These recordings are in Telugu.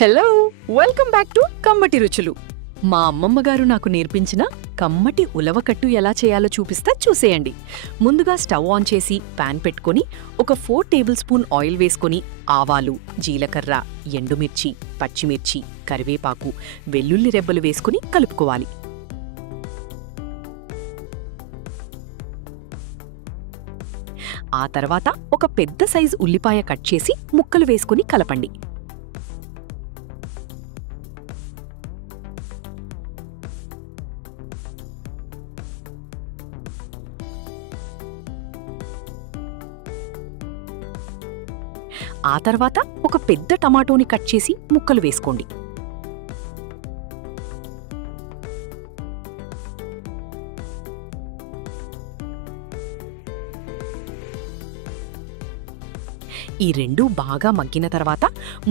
హలో, వెల్కమ్ బ్యాక్ టు కమ్మటి రుచులు. మా అమ్మమ్మ గారు నాకు నేర్పించిన కమ్మటి ఉలవకట్టు ఎలా చేయాలో చూపిస్తా, చూసేయండి. ముందుగా స్టవ్ ఆన్ చేసి పాన్ పెట్టుకొని ఒక 4 టేబుల్ స్పూన్ ఆయిల్ వేసుకొని ఆవాలు, జీలకర్ర, ఎండుమిర్చి, పచ్చిమిర్చి, కరివేపాకు, వెల్లుల్లి రెబ్బలు వేసుకుని కలుపుకోవాలి. ఆ తర్వాత ఒక పెద్ద సైజు ఉల్లిపాయ కట్ చేసి ముక్కలు వేసుకుని కలపండి. ఆ తర్వాత ఒక పెద్ద టమాటోని కట్ చేసి ముక్కలు వేసుకోండి. ఈ రెండూ బాగా మగ్గిన తర్వాత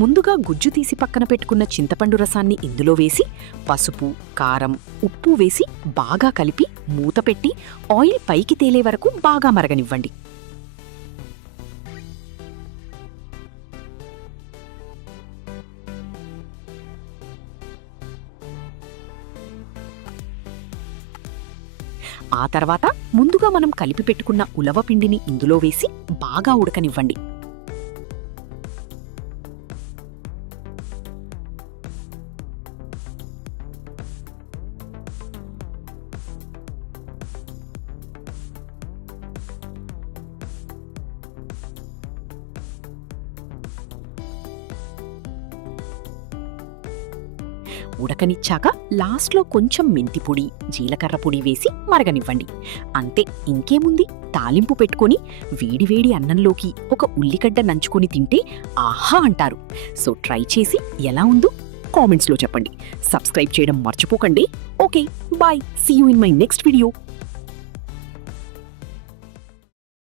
ముందుగా గుజ్జు తీసి పక్కన పెట్టుకున్న చింతపండు రసాన్ని ఇందులో వేసి పసుపు, కారం, ఉప్పు వేసి బాగా కలిపి మూత పెట్టి ఆయిల్ పైకి తేలే వరకు బాగా మరగనివ్వండి. ఆ తర్వాత ముందుగా మనం కలిపి పెట్టుకున్న ఉలవ పిండిని ఇందులో వేసి బాగా ఉడకనివ్వండి. ఉడకనిచ్చాక లాస్ట్లో కొంచెం మెంతి పొడి, జీలకర్ర పొడి వేసి మరగనివ్వండి. అంతే, ఇంకేముంది, తాలింపు పెట్టుకొని వేడివేడి అన్నంలోకి ఒక ఉల్లిగడ్డ నంచుకొని తింటే ఆహా అంటారు. సో ట్రై చేసి ఎలా ఉందో కామెంట్స్లో చెప్పండి. సబ్స్క్రైబ్ చేయడం మర్చిపోకండి. Okay, bye, see you in my next video.